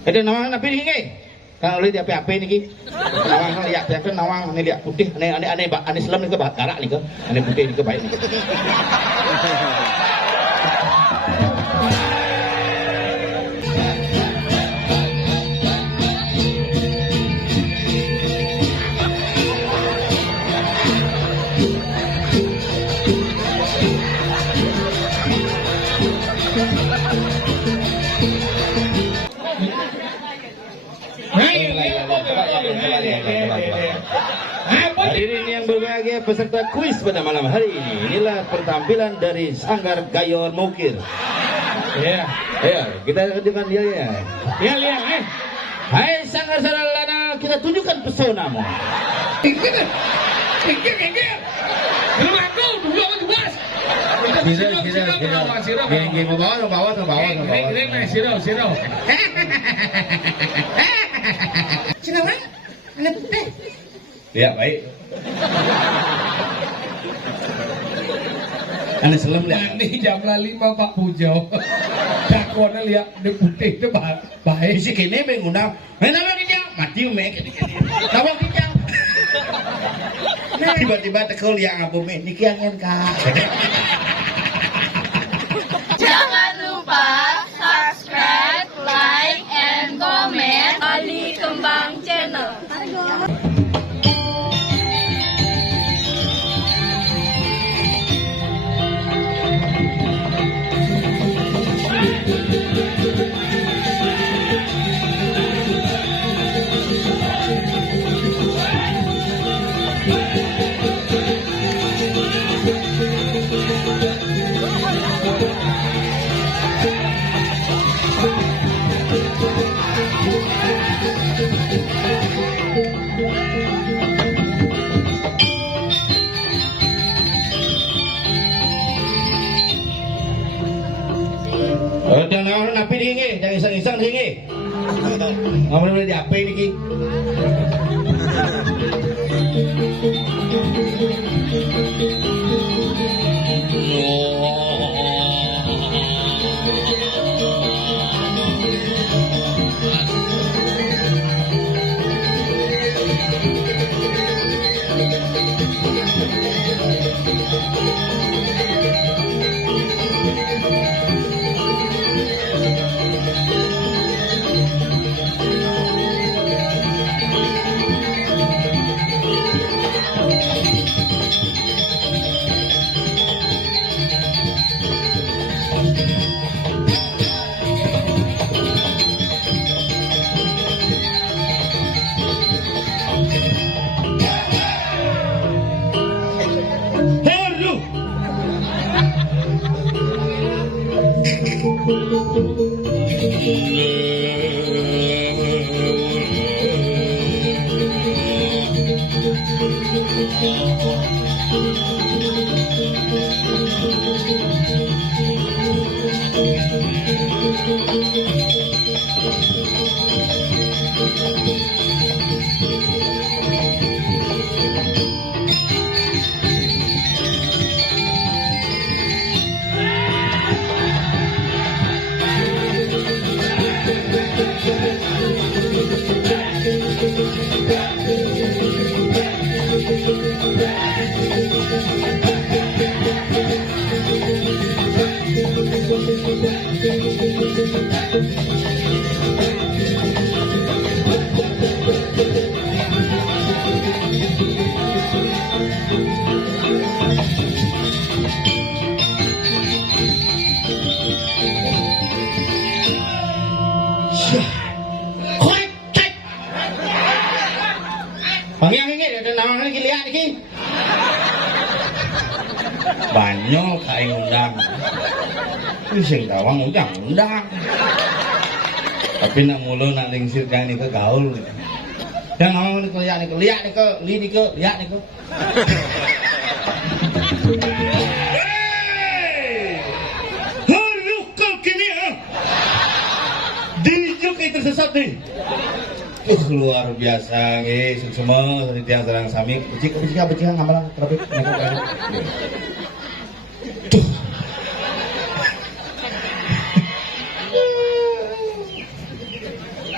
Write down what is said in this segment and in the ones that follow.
Ada nawang napi niki. Kan oleh dia PAP niki. Nawang kan lihat dia nawang ini dia putih aneh selam niki garak niki. Aneh putih niki baik niki. Hadirin yang berbahagia, peserta kuis pada malam hari ini, inilah pertampilan dari Sanggar Gayon Mukir. Ya, kita tunjukkan dia ya. Ya, lihat, hai Sanggar Saralana, kita tunjukkan pesonamu. Tinggi. Belum aku, dua apa tugas? Siro. Gini, bawa. Siro. Kenapa? Anak putih. Ya, baik. Ane selam lihat. Ini jam 5 Pak Pujo. Dakone lihat di putih itu baik. Isi kene mengundang. Nama kijang, mati umek. Nama kijang. Tiba-tiba tekol yang apa mek niki angin Kak. Jangan lupa subscribe, like, and comment Ali Kembang Channel. Jangan napi ringi, jangan iseng-iseng ringi. Nggak boleh di apa ini ki? Banyak kayak undang. Sing tawang undang. Tapi nak mulu nak lingsir kang ni ke gaul. Yang nawang ni ke lihat ni ke li ni ke lihat ni ke. Haru kau kini ah. Dijuk itu tersesat ni. Luar biasa semua dari tiang serang sami. Becik ngamalan terapik.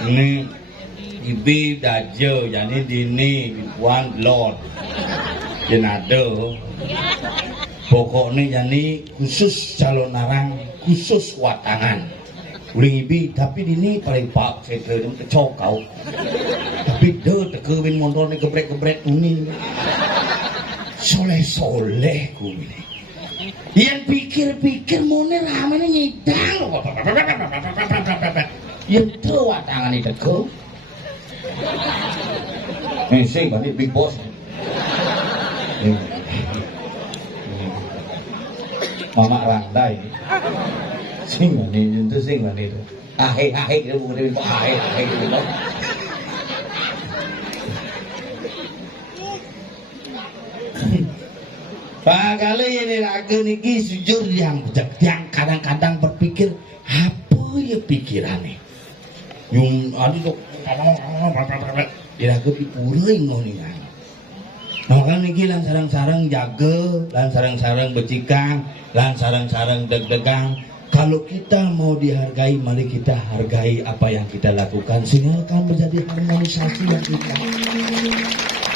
Ini ibi dajo jadi dini puan lord jenado pokoknya jadi khusus calon narang khusus watangan uling ibi tapi dini paling pak saya kecok kau tapi de tekewin motor ni gebrek ini soleh kumi yang pikir mone ramai nyidang yang tua tangan itu kau sing balik big boss mama randai sing balik itu sing balik itu ahe itu bukan itu ahe gitu loh Pak kali ini lagu niki jujur yang kadang-kadang berpikir apa ya pikirannya yung aduh tuh diragu dipulih ngoni kan maka niki lan sarang-sarang jaga lan sarang-sarang becikang lan sarang-sarang deg-degang kalau kita mau dihargai mari kita hargai apa yang kita lakukan sehingga akan menjadi harmonisasi yang kita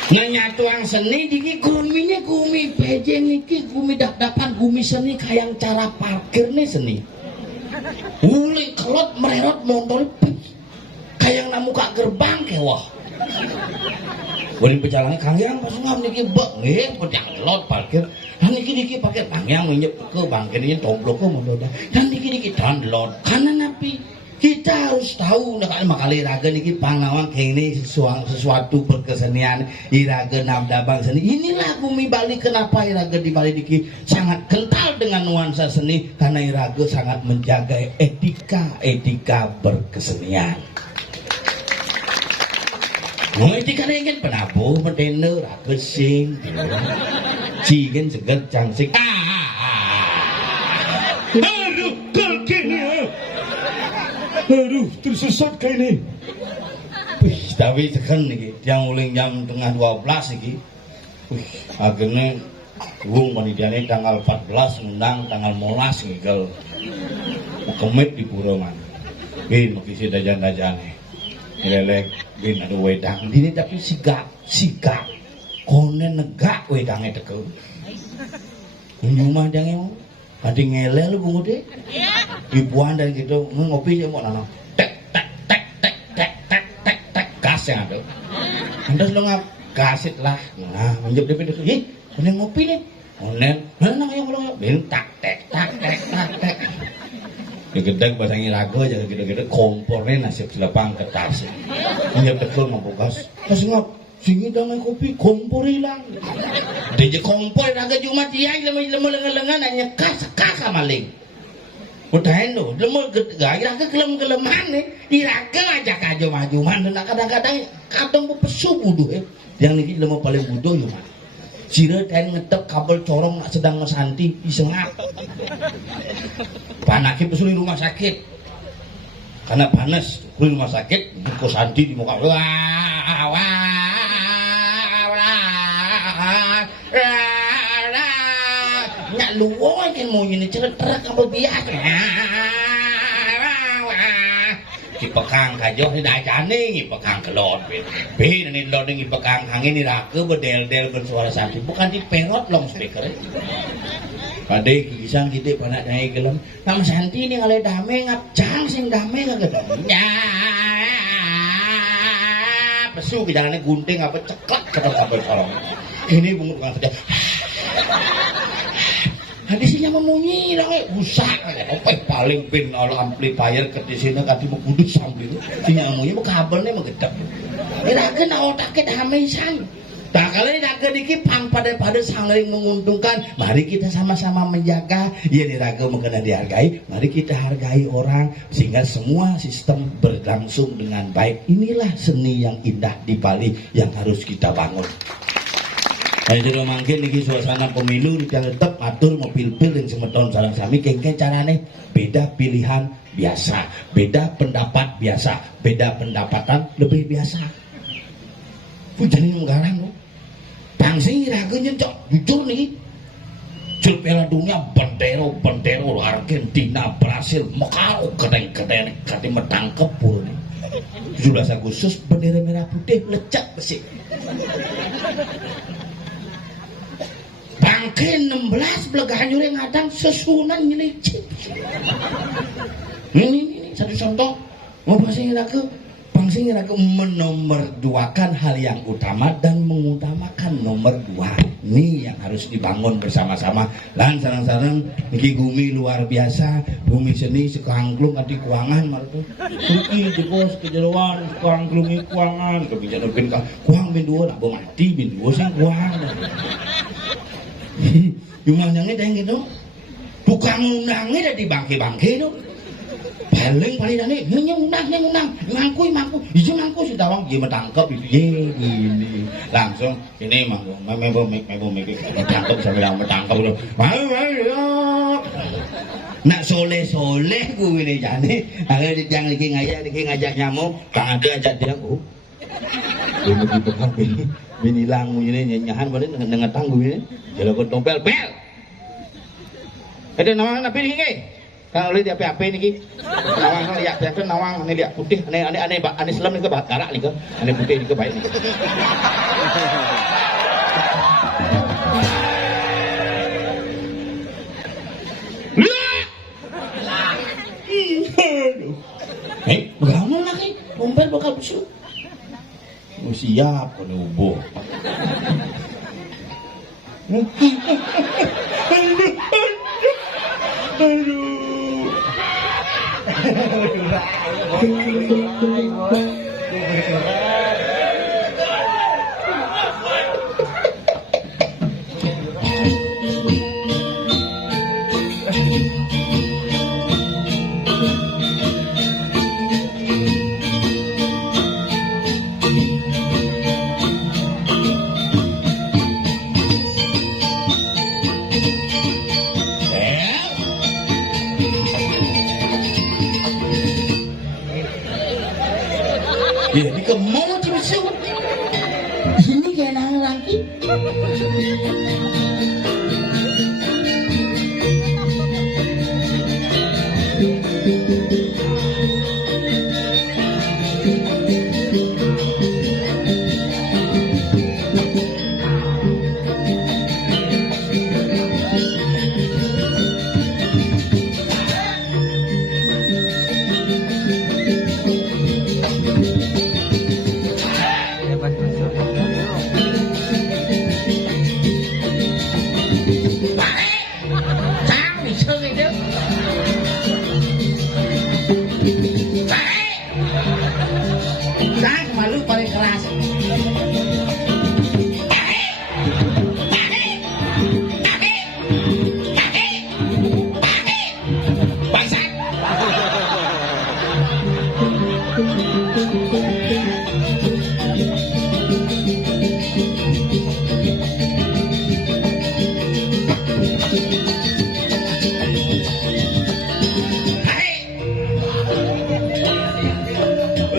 nganyatuang seni diki guminya gumi peje niki gumi dak-dapan gumi seni kayak cara parkir nih seni uli kelot mererot motor kayak namuka gerbang kewah boleh perjalanan kangyang pas ngam niki bek nih pedang lot parkir dan niki pakai kangyang menyep ke bangkir ini tomblok ke mendoda dan niki download karena napi kita harus tahu nak makali raga niki pangawang kene sesuatu berkesenian iraga namdabang seni inilah bumi Bali kenapa iraga di Bali niki sangat kental dengan nuansa seni karena iraga sangat menjaga etika berkesenian. Etika ingin penabuh medene raga sing cigen seger cangsik aduh kelkini aduh tersesat kayak ini tapi tekan nih yang uling jam tengah 12 nih akhirnya gung panidiane tanggal 14 undang tanggal 15 nih kalau kemit di Puroman bin makisi dajan-dajane lelek bin ada wedang ini tapi sigap konen negak wedangnya teke rumah jangan kadi ngelel bungu deh ibuan dan gitu ngopi aja mau nana tek gas yang ada anda lo ngap gasit lah nah menjep deh ih konen ngopi nih konen mana yang lo bin tak tek gedeg bahasa Irago aja gitu kompornya nasib selepang kertas menjep betul mampu gas kasih ngap singi dengan kopi kompor hilang dia kompor raga Jumat dia lemu lengan hanya kasa maling udahin tuh lemu raga kelem-keleman nih iraga ngajak aja majuman dan kadang-kadang kadang pesu buduh yang ini lemu paling buduh ya mah sira dan ngetep kabel corong sedang ngesanti disengap panaki pesu di rumah sakit karena panas di rumah sakit kok santi di muka wah nyak luwoy kan mau ini ceretrek kabel biak kipekang kajoh ni dajane ngipekang kelot bin ni lod ngipekang angin ni rake berdel-del bersuara sakit bukan di perot long speaker pade kisang kita panak naik gelem nam santi ni ngale damai ngapjang sing damai kagak dong pesu jalannya gunting apa ceklek kata kabel corong ini bungut kan saja hadisnya memunyi dong rusak apa paling pin kalau amplifier ke di sini kati mau kudus sambil sinyal munyi kabelnya menggedap iraga na otaknya damaisan tak kali iraga diki pang pada saling menguntungkan mari kita sama-sama menjaga ya iraga mengenai dihargai mari kita hargai orang sehingga semua sistem berlangsung dengan baik inilah seni yang indah di Bali yang harus kita bangun. Ayo sudah mangkin niki suasana pemilu yang tetap ngatur mobil pil yang semeton sarang sami kengke carane beda pilihan biasa, beda pendapat biasa, beda pendapatan lebih biasa. Jadi nggarang loh. Bangsa iraga nyencok jujur nih. Jul Piala Dunia bendero Argentina Brasil mekaro kedeng kati medang kepul nih. 17 Agustus bendera merah putih lecak besi. Bangke 16 belegahan nyuri ngadang sesunan nyelicin. Ini satu contoh. Mau bangsa ngiraku menomorduakan hal yang utama dan mengutamakan nomor 2. Ini yang harus dibangun bersama-sama. Lan sarang-sarang iki bumi luar biasa, bumi seni sekangklung adi kuangan martu. Iki jebos kejeroan sekangklungi kuangan, kebijakan ben kuang ben 2 nak mati ben 2 sing kuang. Jumlahnya deng gitu. Tukang undangnya di bangke-bangke itu. Paling dane nyunang ngangkui mangku ijo mangku si tawang dia metangkep itu gini langsung ini mangku mebo metangkep sampai yang metangkep lho nak soleh kuwi ne jane ale yang iki ngajak nyamuk tak ada ajak dia ini begitu kan bini langu ini nyanyahan balik ngetang gue jelo ko tompel pel ada nawang napi iki kalau lihat apa niki nawang lihat apa nawang ini lihat putih aneh selam nih ke garak nih ke aneh putih nih ke baik nih bangun lagi tompel bakal busuk siap kan ubo aduh jadi kemau cimsu ini kayak nang lagi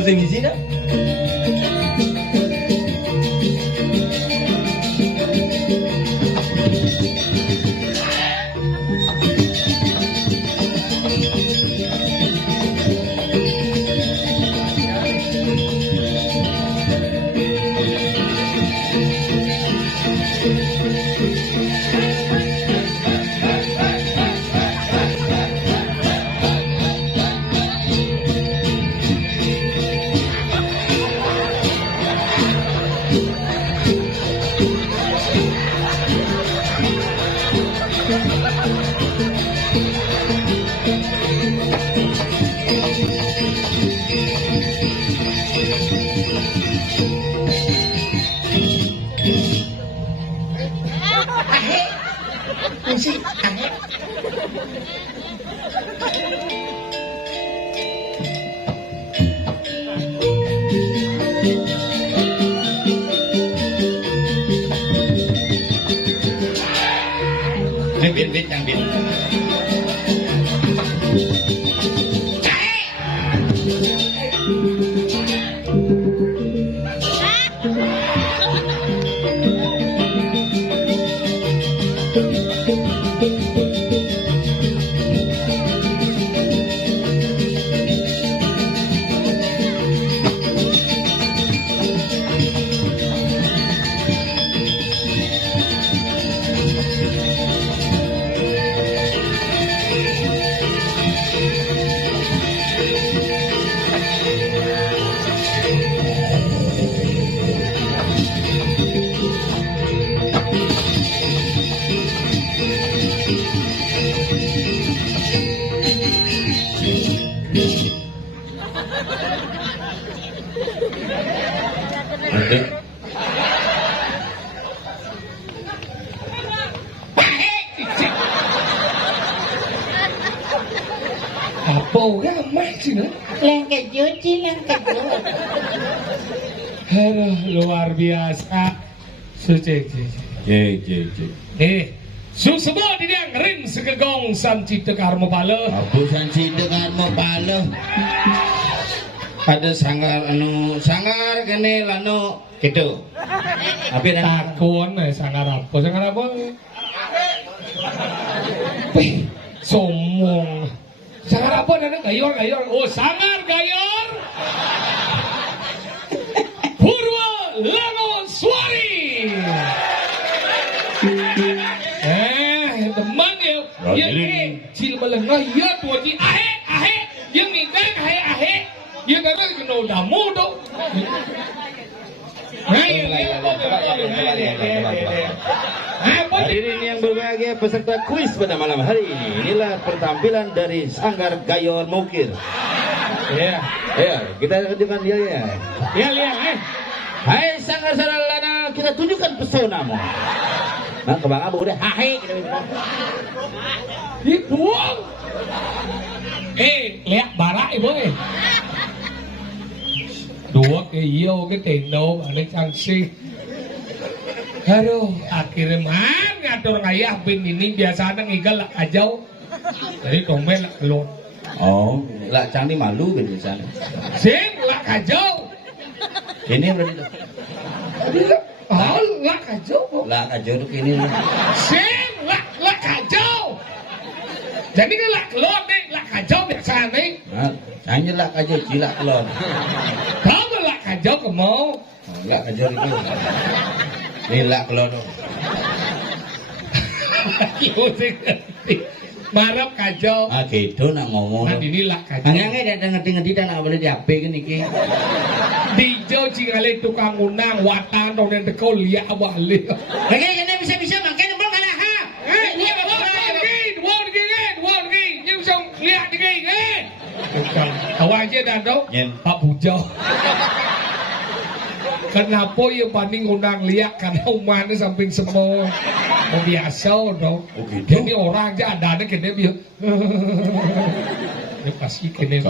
sing isi dah. Bin yang bin. Ada. Apa ramah sih nah? Lengket cuci, lengket cuci. Aduh, luar biasa. Suci. Susebo di dia rin segegong san cipta karma pala. Apa san cipta karma pala? Ada sangar kene lano gitu. Tapi takon sangar apa? Wih, sombong. Sangar apa nana gayor? Oh, sangar gayor. Purwa Lano Swari. Teman ya, cil melengah ya tua ji ahe, yang ni kan ahe, ya kan kena damu tu. Hadirin yang berbahagia, peserta kuis pada malam hari ini. Inilah penampilan dari Sanggar Gayor Mukir. Ya, kita tunjukkan dia ya. Lihat. Hai Sanggar Saralana, kita tunjukkan pesonamu. Nah, kebang abu udah hahe kita minta. Dibuang. Lihat barak ibu dua ke iyo ke tendo balik sanksi. Aduh, akhirnya ngatur ngayah bin ini biasanya ngigal lak ajau. Jadi tomel lak kelon. Oh, lak cang ni malu kan biasanya. Sing lak ajau. Ini berarti. Oh, lak ajau. Lak ajau tu ini. Sing lak ajau. Jadi kan lak kelon nih, lak ajau biasa nih. Nah, hanya lak ajau cilak kelon. Tahu lak ajau ke mau? Lak ajau itu. Ni lak kelon. Marap kajau. Ah, gitu nak ngomong. Nah, ini lak kajau. Angin dah ngerti dah nak boleh diape kan iki. Dijau cingale tukang unang watan donen teko liak balik. Lagi ini bisa makan nombor kalah ha. Ini apa? Dua lagi. Ni bisa lihat dikit. Awak aja dah tau. Pak Bujau. Kenapa ya banding undang liak karena umatnya samping semua biasa dong. Jadi orang aja ada kena dia. Ya pasti kena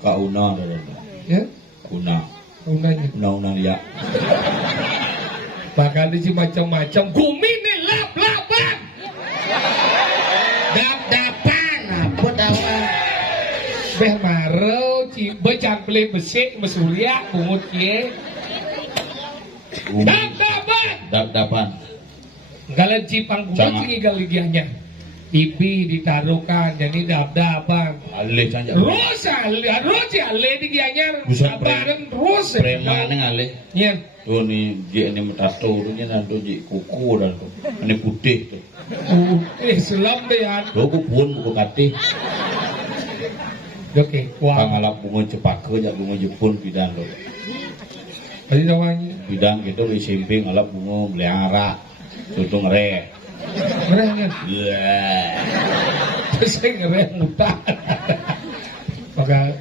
Kak Una dah. Ya? Unanya. Una liak. Bakal di macam-macam. Gumi ni lap-lapan. Dap-dapan. Apa dapan? Beh marau becang beli besik mesulia pungut ye. Dap-dapan. Galan cipang pungut ini galigianya. Ibi ditaruhkan jadi dap-dapan. Alih saja. Rosa alih digianya. Bareng rosa. Preman ngalih. Iya. Tu ni dia ni metato tu ni nanti je kuku dan tu. Ini putih tu. Selam deh ya. Tu pun buku katih. Oke, Pangalap bunga cepaka jak bunga Jepun bidang tu. Tadi namanya. Bidang gitu di simping alap bunga melihara. Tutung re. Mereka. Yeah. Terus saya ngereh muta. Maka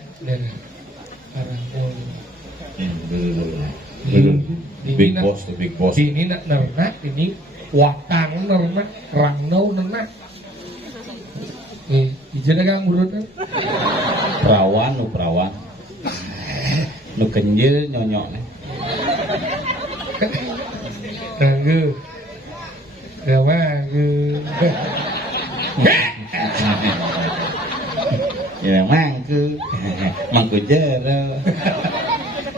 Big boss. Ini nak nernak, ini watang nernak, rangnau nernak. Ijana kang urut Perawan. Nu kenjil nyonyok nih. Tanggu. Ya mangku jero.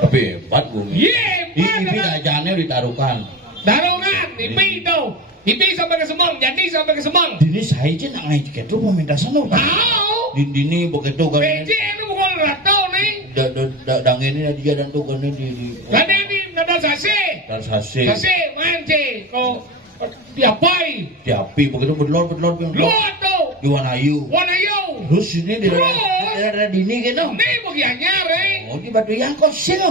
Tapi hebat bumi. Ini ajarnya ditaruhkan. Taruhkan, ipi itu. Ipi sampai ke Semang, jadi sampai ke Semang. Dini saya je nak ngaji ketu peminta sana. Tahu. Dini begitu kan. PJ itu bukan ratau nih. Dang ini dia dan tu kan di. Ada ini nada sase. Sase. Sase manje. Kau diapai? Diapi begitu berlor. Luar tu. Di Wanayu. Terus ini di daerah dini gitu. Nih bagiannya, re. Oh di batu yang kau sing.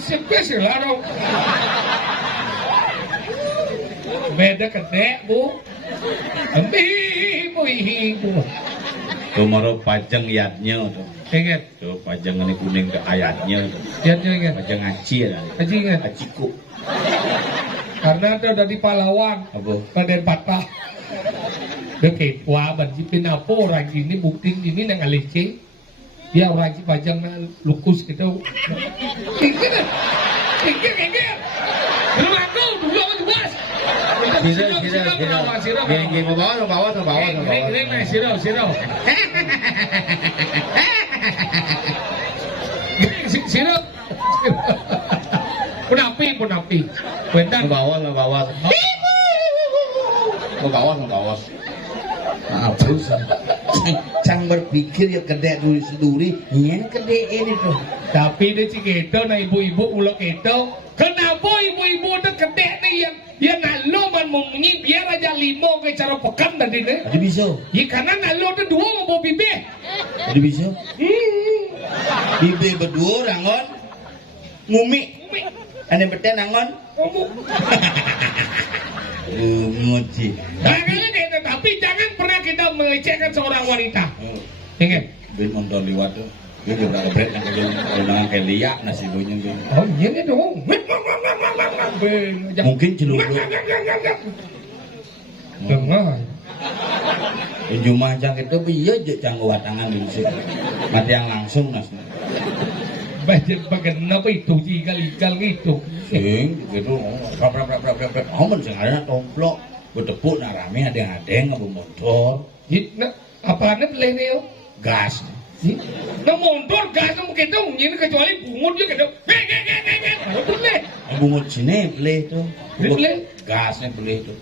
Spesial lah dong. Beda kedek bu. Ibu. Tumoro pajang yatnya tuh. Ingat. Tuh pajang ini kuning ke ayatnya tuh. Yatnya ingat. Pajang aci ya. Aji ingat. Aciku. Karena ada dari pahlawan. Apa? Raden Patah. Oke, wah banji pinapo orang ini bukti ini nang alece. Dia orang pajang na lukus gitu. Ingat. Belum aku dulu aku bas. Sirah. Gini bawa. Ini sirah. Sirah. Punapi. Wendan. Bawa. Maaf terus. Cang berpikir ya kedek duri nyen kedek ini tuh. Tapi dia ciketo na ibu-ibu ulo keto. Kenapa ibu-ibu itu kedek nih yang nalo man munyi biar aja limo ke cara pekan tadi nih. Jadi bisa. Ya karena nalo itu dua mau bibi. Jadi bisa. Bibi berdua rangon. Ngumi. Ane beten rangon. Ngoci. Makanya gitu, tapi jangan pernah kita melecehkan seorang wanita. Ingat. Ben nonton liwat tuh. Dia juga kebret yang dengan kayak liak nasi bunyi tuh. Oh iya nih dong. Mungkin celulu. Dengar. Jumlah jang itu biar jang tangan di sini. Mati yang langsung nas. Budget bagian apa itu igal gitu. Sing gitu. Berapa. Aman sing ada tomplok. Bertepuk nak rame ada ngabu motor. Nah, apaan beli nih yo? Gas. Nah motor gas mungkin tuh ini kecuali bungut juga gitu. Beli. Bungut sini beli tuh. Beli. Gasnya beli tuh.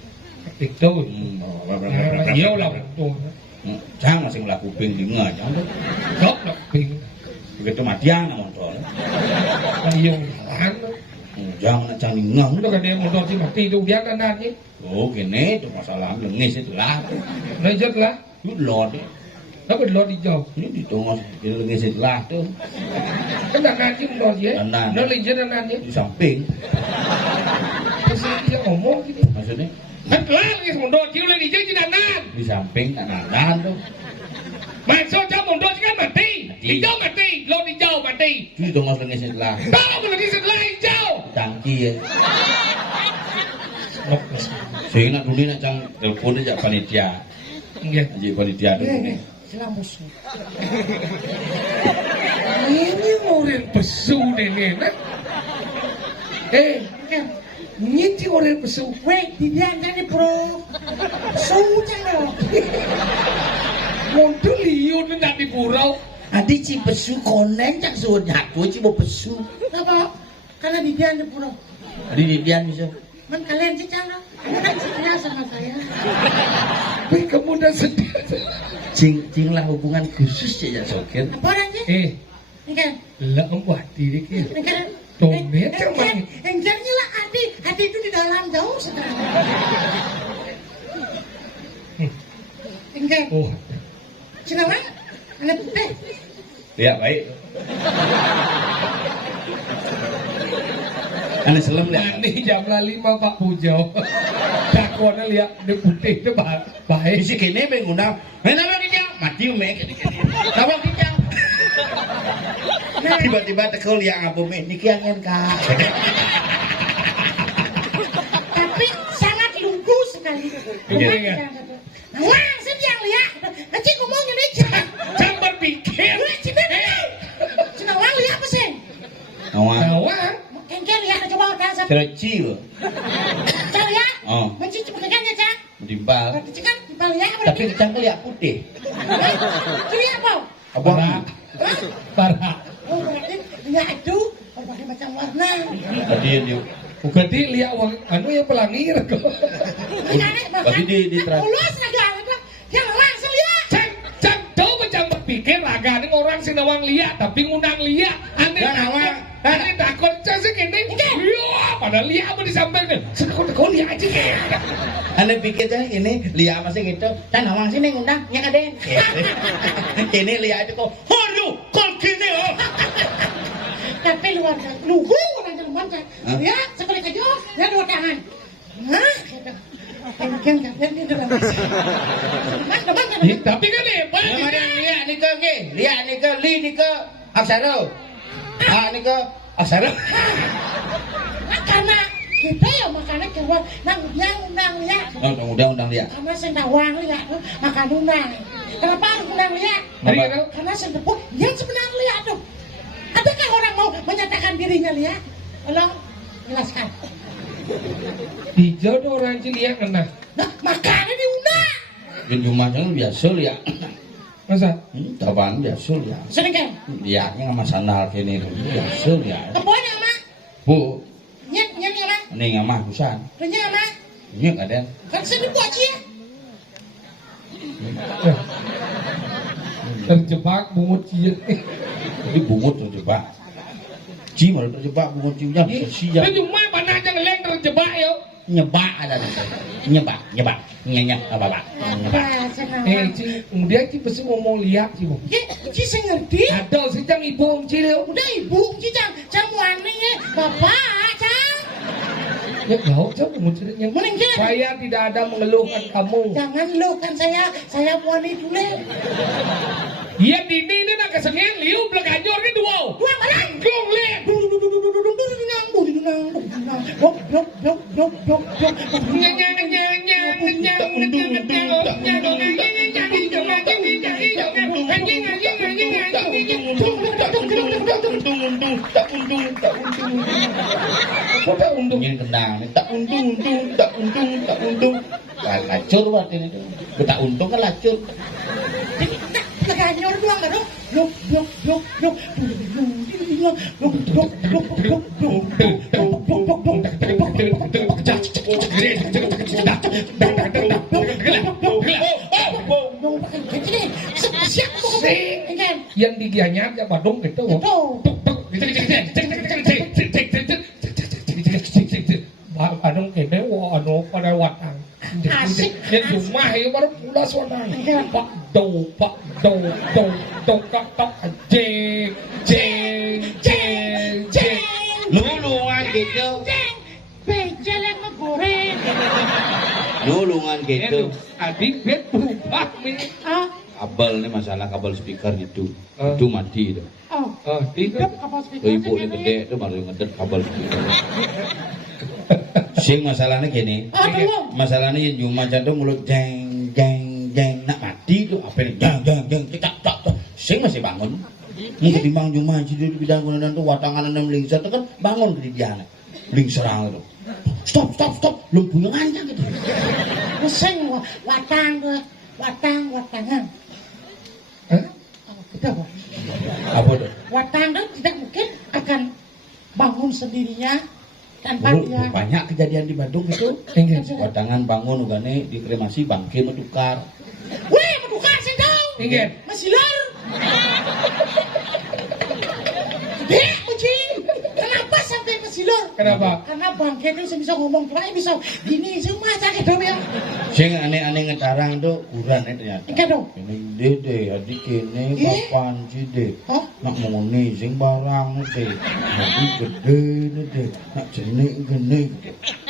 Itu. Iya lah tuh. Jangan masih melakukan kuping di ngah jangan. Kok nak ping. Begitu matian motor. Iya kan. Jangan cang di ngah. Udah kan dia motor si mati itu dia kan nanya. Oh gini itu masalah lengis itu lah. Lanjut lah. Itu lord. Tapi lo dijauh. Ini di tengah lengis itu lah tuh. Kan nanya motor dia. Lo lanjut nanya. Di samping. Terus dia ngomong gini. Maksudnya? Kan lagi motor dia lagi jadi nanan. Di samping nanan tuh. Maksudnya mundur kan mati. Hijau mati, lo hijau mati. Itu di tengah lengis itu lah. Tahu lagi setelah hijau. Tangki ya. Sehingga dulu nak cang telepon aja panitia. Iya. Jadi panitia dulu. Selamat. Ini orang pesu ini, nak. Nyiti orang pesu. Wait, dibiarkan nih bro. Sudah loh. Montu liun nak di purau. Adi ci pesu koneng cak suruh jatuh ci mau pesu. Apa? Karena dibiarkan nih bro. Adi didian bisa. Man kalian sih jangan. Kan setia sama saya. Wih kamu dah sedih. Cing lah hubungan khusus ya sokir. Apa orangnya? Enggak. Lah buat diri kita. Enggak. Tomet cuman. Enggaknya lah hati itu di dalam jauh sekarang. Enggak. Oh. Cina mana? Anak putih. Ya baik. Ane selam lihat. Ini jam 5 Pak Pujo. Dakwanya lihat di putih itu baik. Isi kene mengundang. Nama kijang mati umek. Nama kijang. Tiba-tiba tekol yang apa mek niki angin kak. Tapi sangat lugu sekali. Wah, sedang lihat. Nanti ngomongin aja. Jangan berpikir. Cina wang lihat apa sih? Awang. Engkel lihat coba udah sampai. Kecil. Coba ya. Oh. Mencik pegangannya cak. Dimbal. Kan dibal ya. Tapi kecang lihat putih. Ini apa? Abang. Parah. Oh, berarti lihat itu berbagai macam warna. Tadi dia. Berarti lihat anu yang pelangi kok. Berarti di Ulus agak yang langsung lihat. Cang tahu macam berpikir agak orang sinawang lihat tapi ngundang lihat. Aneh awang. Aneh takut cang segini. Iya, padahal lihat apa disampaikan. Sekau lihat aja. Ane pikir dah ini lihat masih gitu. Dan awang sini ngundang ya kaden. Ini lihat itu kok. Aduh, kok gini oh. Tapi luar lugu orang luar ya sekali kajo ya dua tangan. Nah, gitu. Mungkin kapan ini dalam. Teman-teman Tapi kan hebat. Namanya Lia nika nggih. Lia nika Li nika Aksara. Nika Aksara. Karena kita ya makanya keluar nang ya. Undang Lia. Karena sing tawang lihat makan undang. Kenapa harus undang lihat? Karena sing tepuk yang sebenarnya lihat tuh. Adakah orang mau menyatakan dirinya lihat? Tolong jelaskan. Hijau tuh orang cilik kena. Nah, makanya diundang. Di rumahnya biasa Lia. Masa? Taban biasa Lia. Sering kan? Liatnya sama sandal kene biasa Lia. Kepoin ama. Bu, Nyet ama. ini ngamah busan. Punya ama. Ini ada. Kan sini buat ya. Terjebak bungut ciut. Ini bungut terjebak. Ci malah terjebak bungut ciunya bisa siap. Itu cuma mana aja ngeleng terjebak yo. Nyebak ada. Nyebak. Nyenyak apa. Nyebak. Ci, kemudian Ci pasti ngomong lihat Ci, Bu. Ya, Ci saya ngerti. Ada sejam ibu Ci lho. Udah ibu, Ci jang wani ya. Bapak, Cang. Ya tahu Ci bungut ciutnya. Mending gila. Saya tidak ada mengeluhkan kamu. Jangan lu kan saya wani dulu. Iya dini ini nak kesenian liu belakangnya ini dua. Dua mana? Gong lihat. Ingin kendang, tak untung. Lacur waktu itu. Tak untung kan lacur. Lekanyor doang kan dong. Yang digianyar ya badung gitu. Badung kene wa anu pada watang. Asik. Yang rumah ya baru pula suara. Pak do kak jeng. Nulungan gitu. Becel yang ngegoreng. Nulungan gitu. Adik bet berubah nih. Ah, Kabel nih masalah kabel speaker gitu. Itu mati itu. Tidak. apa speaker? Ibu ini gede itu baru ngedet kabel speaker. Sing masalahnya gini. Masalahnya yang cuma jantung mulut jeng nak mati itu apa ini jeng tak. Sing masih bangun. Mungkin timbang cuma jadi di bidang kemudian tuh watangan enam lingser itu kan bangun ke dia. Lingserang itu. Stop. Belum punya ngancang gitu. Sing watangan. Hah? Betul. Apa tuh? Watang itu tidak mungkin akan bangun sendirinya tanpa Dulu dia. banyak kejadian di Bandung itu. Watangan bangun ugane dikremasi bangke medukar. Weh, medukar sih dong. Ingin. Masih lor. Dek, kucing. Kenapa sampai masih lor? Kenapa? Karena bangke itu bisa ngomong tuanya bisa gini semua sakit dong ya. Sing aneh-aneh ngetarang tuh kuran ternyata. Enggak dong. Ini dede adik ini kapan sih deh? Hah? Nak mengoni sing barang deh. Nak gede deh. Nak jenik gede.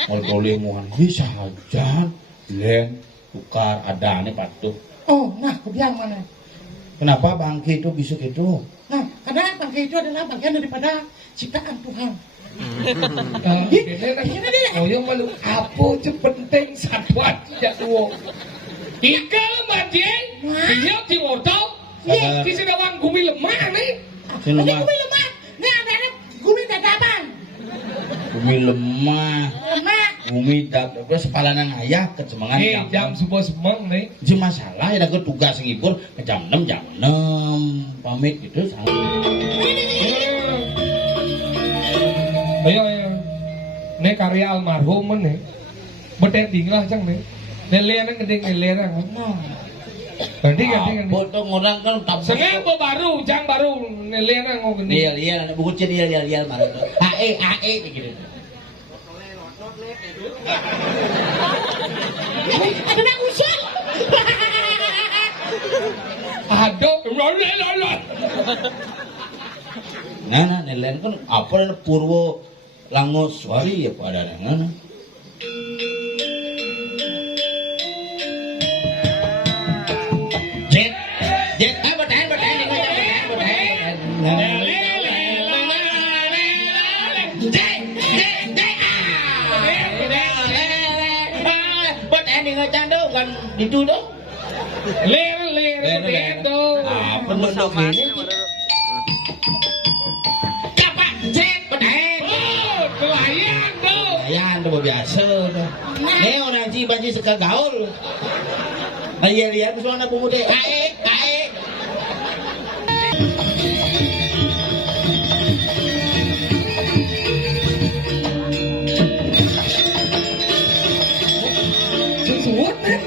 Oleh muan bisa aja. Leng tukar ada nih patuh. Oh, nah, kebiang mana? Kenapa bangke itu bisa gitu? Nah, karena bangke itu adalah bagian daripada ciptaan Tuhan. Oh yang malu apa penting satuan tidak dua. Ikan mati, dia di wortel, di sini orang gumi lemah nih. Ini gumi lemah, ini ada gumi dadapan. Bumi lemah. Bumi dapat sepalanan ayah kejemangan jam sebuah semang nih. Jadi masalah ya aku tugas ngibur jam 6 pamit gitu. Ayo. Ini karya almarhum nih. Betending lah cang nih. Lelean gede lelean. Ganti. Potong orang kan tak. Sengaja baru, jang baru lelean ngomong gede. Iya, anak buku ciri iya baru. AE begitu. Ada nak usul. Aduh, Nah, nelayan kan apa na Purwo Langoswari ya pada nana. bukan itu dong. Ler itu. Ah, penduduk ini. Kapak jet pedai. Oh, pelayan tuh. Ayan, itu biasa tuh. Nih orang Cibanci suka gaul. Ayo lihat soalnya pemuda. Kae. Suwut nih.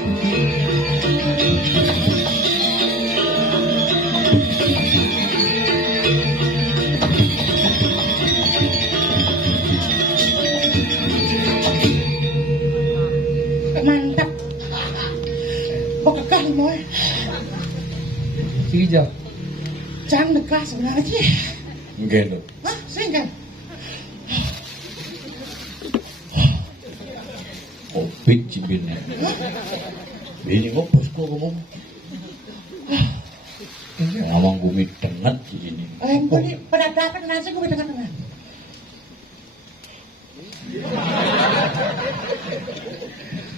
Mantap. Kok kekal mo? Sige, Jangan dekat sebenarnya. Enggak tuh. Hah, singkat. Kopit cibinnya. Ini kok bosku ngomong. Ngomong bumi tenget ini. Gue nih pada dapat nasi gue tengah-tengah.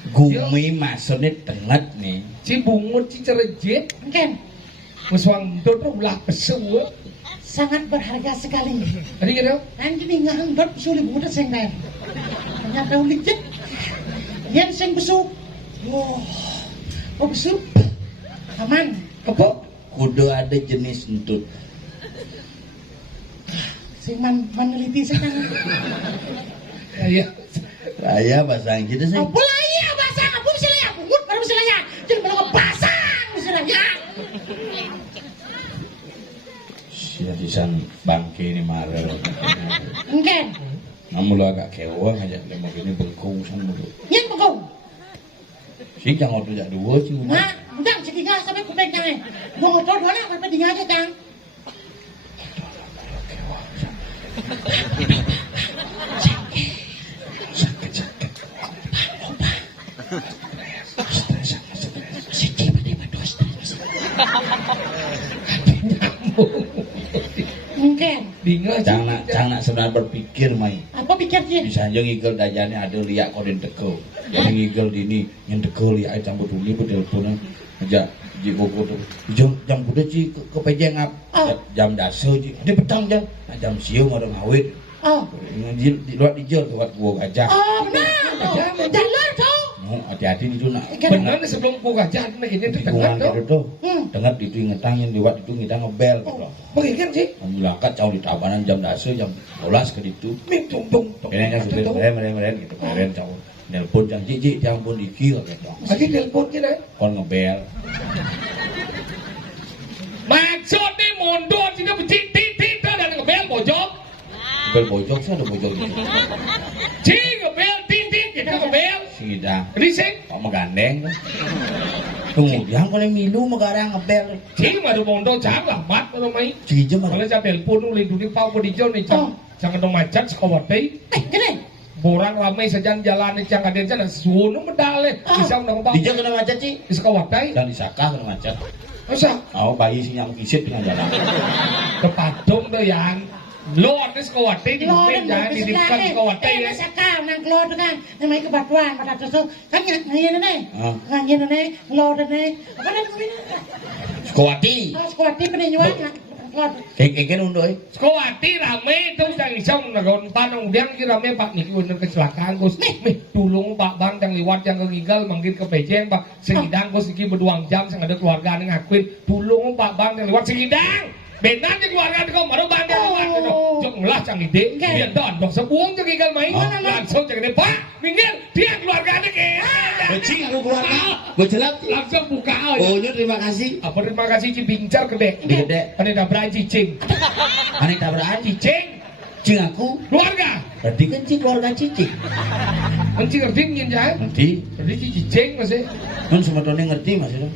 Gumi maksudnya tenget nih. Cibungut, cicerejit, Mungkin muswang dodok ulah pesu. sangat berharga sekali. Tadi kira? Nanti nih nganggap sulit mudah sengkar. Ternyata ulik Yan sing besuk. Wah, kok besuk? Aman. Apa? Kudu ada jenis entut. Sing meneliti sekarang. Iya. Raya bahasa Inggris sih. Apa lah iya bahasa apa bisa ya? Bungut baru bisa ya. Jangan malah pasang bisa ya. Sia disan bangke ini marah. Mungkin. Namun lo agak kewa ngajak lemok ini bengkung sama lo. Yan begong. Si jangan tuh jak dua sih. Nah, enggak sekitar sampai kupengnya nih. Mau ngotor dua lah, apa tinggal aja kang. Sakit. Stres. Si tiba-tiba dos stres. Mungkin. Bingung Jangan sebenarnya berpikir mai. Apa pikir dia? Bisa aja ngigel dajane ada liak koden teko. Yang ngigel dini yang teko liak campur dulu berteleponan aja ji koko tuh. Jam kuda ci ke pejeng ap. Jam daso ji. Dia petang jam. Jam siung orang awet. Oh. Di luar dijel buat gua gajah. Oh, benar. Jalan tuh. Hati-hati itu nak. benar sebelum gua gajah ini tuh dengar Lingkungan tuh. itu tuh. Dengar itu ngetang yang lewat itu kita ngebel gitu. Bagaimana sih? Mulakat jauh di tabanan jam daso jam 12 ke itu. Ming tung. Ini yang supir meren gitu. Meren jauh. Nelpon jam cici jam pun dikil gitu. Lagi telepon kita. Kon ngebel. Maksudnya mundur sih titik dan ngebel pojok. Ngebel pojok sih ada pojok gitu. Cing ngebel titik kita ngebel. Sida. Rising. Kok megandeng. Kemudian kalau milu megarang ngebel. Cing madu mundur jangan lambat kalau main. Cici mah. Kalau saya telepon nu lindungi pau podijon nih jangan dong macet sekawati. Gini. Borang ramai sejan jalan nih jangan ada jalan suunu medale bisa undang bang. Dijak kena macet sih. Sekawati. Dan disakah kena macet. Masa? Oh bayi sih yang kisit dengan jalan. Kepatung tuh yang lo ada sekawati di mungkin jangan didikkan sekawati ya. Sakau nang keluar tuh kan. Namanya kebatuan pada tuh kan ngangin nih. Ngangin nih, keluar nih. Apa namanya? Sekawati. Oh, sekuati peninjuan. Kayak untuk Sekawati rame itu jangan isong nagon panong diang ki rame pak niki bener kecelakaan Gus. Nih tulung Pak Bang yang liwat yang kegigal manggil ke pejeng Pak segidang Gus niki berduang jam sing ada keluarga ning ngakuin tulung Pak Bang yang liwat segidang. Benar di keluarga itu baru bang yang liwat itu. Jok ngelah cang ide. Biar don dong sebuang kegigal main langsung jangan Pak minggir dia keluarga ini ke. Bocing aku keluarga. Bocelap. Langsung buka aja. Oh nyur terima kasih. Apa terima kasih cibincar gede. Gede. Ane dabrak cicing. Aneh tabrakan Cicing cing aku. keluarga. Berarti kan cing keluarga cicing. Menci ngerti ngin jahe. Nanti. Jadi cicing masih. Kan semuanya ngerti maksudnya.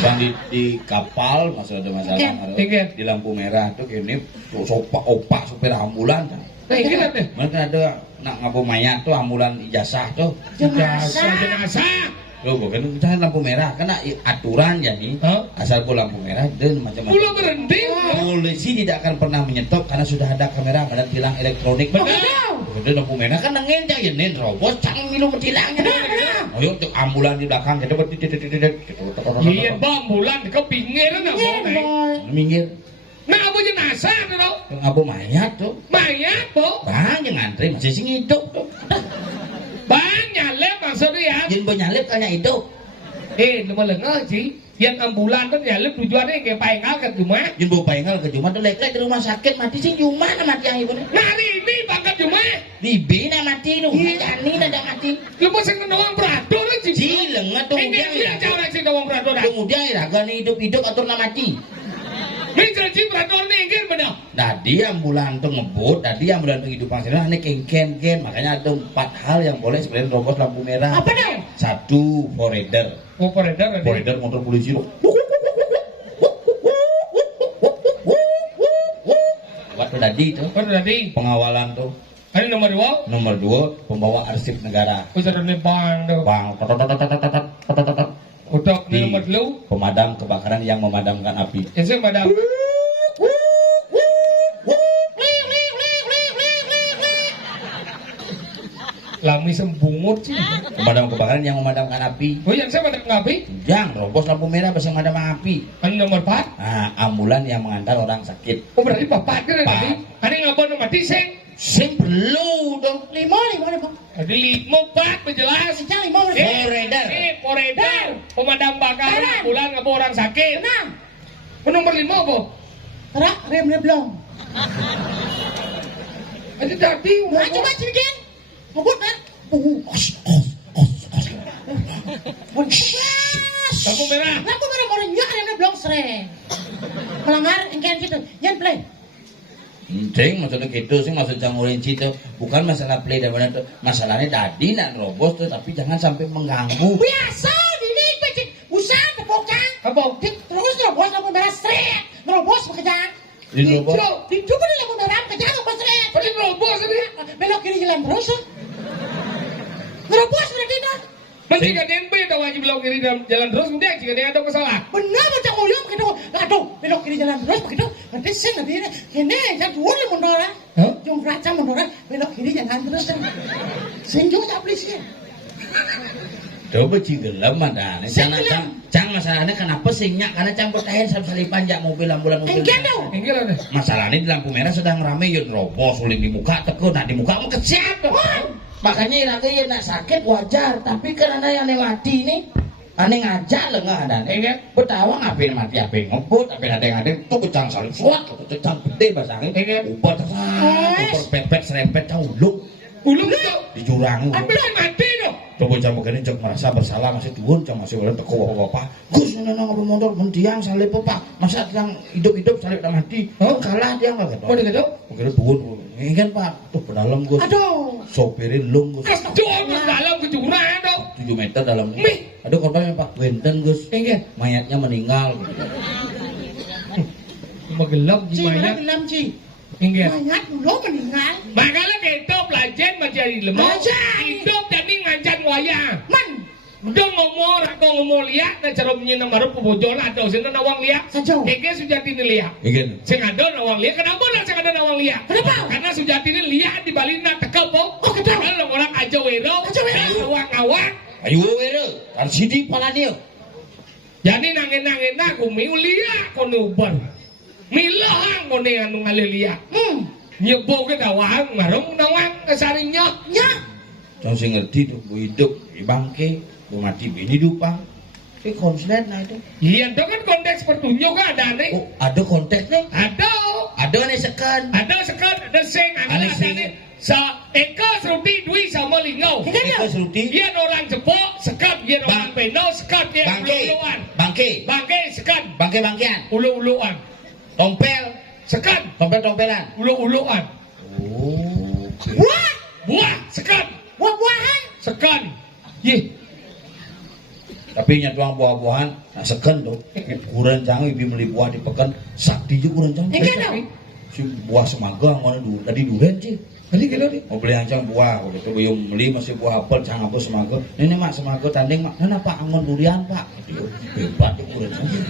Bang di kapal masih ada masalah Ingat. di lampu merah tuh gini tuh opak supir ambulan. Nah ini kan deh. Mereka ada nak ngapu mayat tuh ambulan ijazah tuh. Jenazah. Loh bukan itu lampu merah karena aturan jadi asal pun lampu merah dan macam-macam. Pulau berhenti. Polisi tidak akan pernah menyetop karena sudah ada kamera dan tilang elektronik. Benar. Udah lampu merah kan nengen cang ya nen robos cang milu medilangnya. Ayo cek ambulan di belakang kita Iya ambulan ke pinggir na boy. Minggir. Nah apa jenazah tuh? Yang apa mayat tuh? Mayat po? Bang yang ngantri masih sing hidup tuh. Bang nyalep maksudnya ya? Jin nyalip kan yang hidup. Nama lengah sih. Yang ambulan tuh nyalip tujuannya kayak paengal ke rumah. Jin bawa paengal ke rumah tuh lek-lek di rumah sakit mati sih cuma mati yang ibu. Nah hari ini bangkat rumah. Bibi na mati lu, Jani na mati. Lu masih ngedoang beratur aja. Sileng tuh kemudian ini cara sih doang beratur. Kemudian iraga nih hidup atur na mati. Ini janji beratur nih ingin benar. Tadi ambulan tuh ngebut, tadi ambulan tuh hidup pasirnya ini ken. Makanya ada 4 hal yang boleh sebenarnya robos lampu merah. Apa dong? 1 foreder. Oh foreder. Foreder motor polisi lo. Waktu tadi tuh. Pengawalan tuh. Ini nomor 2. Nomor 2 pembawa arsip negara. Udah nih bang tuh. Bang. Untuk nomor 2 pemadam kebakaran yang memadamkan api. Itu madam. Lami sembungut sih. Pemadam kebakaran yang memadamkan api. Oh yang saya memadamkan api? Yang robos lampu merah bisa memadam api. Ini nomor 4. Nah, ambulan yang mengantar orang sakit. Oh berarti bapak kan tadi? Ada ngabon mati sing? Sing perlu dong. 5 bang. Jadi 4 menjelas. Sejak 5 Foreder. Foreder. Pemadam kebakaran ambulan ngabon orang sakit. Tenang. Nomor 5 apa? Terak remnya belum. Itu tadi. Nah, coba bikin. Ngebut kan? Lampu merah. Lampu merah mau renyak remnya belum sering. Melanggar engken gitu. Jangan play. Cing, maksudnya gitu sih, maksud jangurin itu bukan masalah play dan mana tuh, masalahnya tadi nak robos tuh, tapi jangan sampai mengganggu. Biasa, ini pecik, usah tepokang. Apa? Terus robos lampu merah seret, robos bekerja. Robos. Dicoba di lampu merah bekerja robos seret. Ini robos ini. Belok kiri jalan terus. Robos berarti dah. Mesti kan DNP tau wajib belok kiri jalan terus, kemudian jika dia ada masalah. Benar macam uyum begitu. Aduh, belok kiri jalan terus begitu. Nanti sih nanti ini saya dua ni mundur lah. Jom raca mundur lah. Belok kiri jalan terus. Senjung tak boleh sih. Coba cigelam ada. Cang masalahnya kenapa singnya? Karena cang bertahan sampai panjang mobil ambulan mobil. Enggan dong. Masalahnya di lampu merah sedang rame yuk robos, suling di muka tekun, nah di muka mau kesiap. Makanya iraga ya nak sakit wajar, tapi karena yang mati nih, aneh ngajak lah nggak ada. Enggak, betawang apa mati apa ngebut, apa ada tuh kecang saling suat, kecang gede basahnya. Enggak, ubah pepet serempet taulung. Ulung itu di jurang. Apa yang mati dong? Coba jam begini cek merasa bersalah masih turun, cek masih boleh teko bapak. Gus nana ngapa motor mendiang salib bapak, masa yang hidup salib tak mati. Kalah dia nggak gitu. Oh dia gitu? Mungkin turun. Ini kan pak, tuh pedalam gus. Aduh. Sopirin lung gus. Aduh, ke dalam ke jurang dong. 7 meter dalamnya. Aduh korbannya pak, benten gus. Enggak. Mayatnya meninggal. Magelam Ci, gimana? mana gelam Ci? Enggak. Mayat dulu meninggal. Makanya kita pelajar menjadi lemah. Hidup dan ngancan wayang. Man. Udah ngomong, aku ngomong lihat, dan cara menyenang baru pebojolan atau sini nawang lihat. Sajo. Ege Sujati ini lihat. Ingin. Sing ada nawang lihat. Kenapa nak sing ada nawang lihat? Kenapa? Karena Sujati ini lihat di Bali nak tekel po. Oh betul. Karena orang aja wero. Awang-awang. Ayo wero, kan sidi pala dia. Jadi nangin-nangin aku miu lihat kono ubar. Milohang kono anu ngalilia. Nyebo ke dawang, marung nawang kesarinya. Ya. Jangan sih ngerti tuh, gue hidup di bangke, gue mati bini dupang. Ini konslet nah itu. Iya, itu kan konteks pertunjuk kan ada nih. Oh, ada konteks nih? Ada nih sekan. Ada sekan, ada sing, ada nih. Sa Eka Sruti Dwi sama Lingau. Eka Sruti. Dia orang Jepok, sekat dia orang Peno, sekat dia ulu-uluan. Bangke sekat. Bangke-bangkean. Ulu-uluan. Tompel. Sekat. Tompel-tompelan. Ulu-uluan. Oh. Buah sekat. Buah-buahan. Sekan. Ye. Tapi nyatuang buah-buahan, nah sekan tuh. Kurang jangan ibu beli buah di pekan, sakti juga kurang jangan. Enggak dong. Si buah semaga mana dulu tadi duren sih. Tadi kilo nih. Mau beli ancang buah, waktu belum beli masih buah apel, cang apel semaga. Ini mak semaga tanding mak, nana pak angon durian pak. Hebat tuh kurang jangan.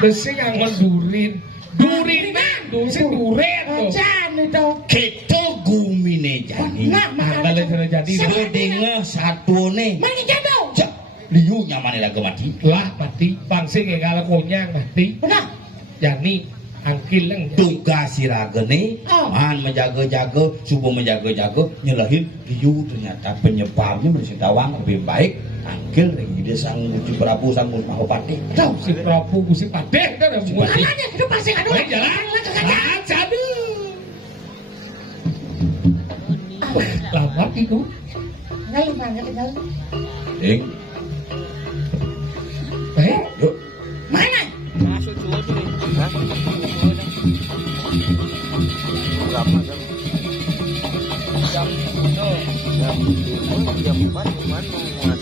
Besi angon durin. Durinan, durin tuh. Acan itu. Kita gumine jadi. Nah, Angkale sudah jadi. Sedengah satu nih. Mani jadau. Cak, liu nyaman lagi mati. Lah mati, pangsi kayak kalau konyang mati. Benar. Jani angkil lang. Tugas siraga nih, man menjaga-jaga, subuh menjaga-jaga, nyelahin liu ternyata penyebabnya bersih tawang lebih baik. Angkil lagi dia sang Gusti Prabu sang Mahapati. Tahu si Prabu Gusti Padeh kan ada buat. Makanya itu pasti aduh. Baik jalan. Aduh. Lama itu. Nggak lumayan tinggal. Yuk. Mana? Masuk dulu nih. Hah? Berapa jam? Jam 4 kemana?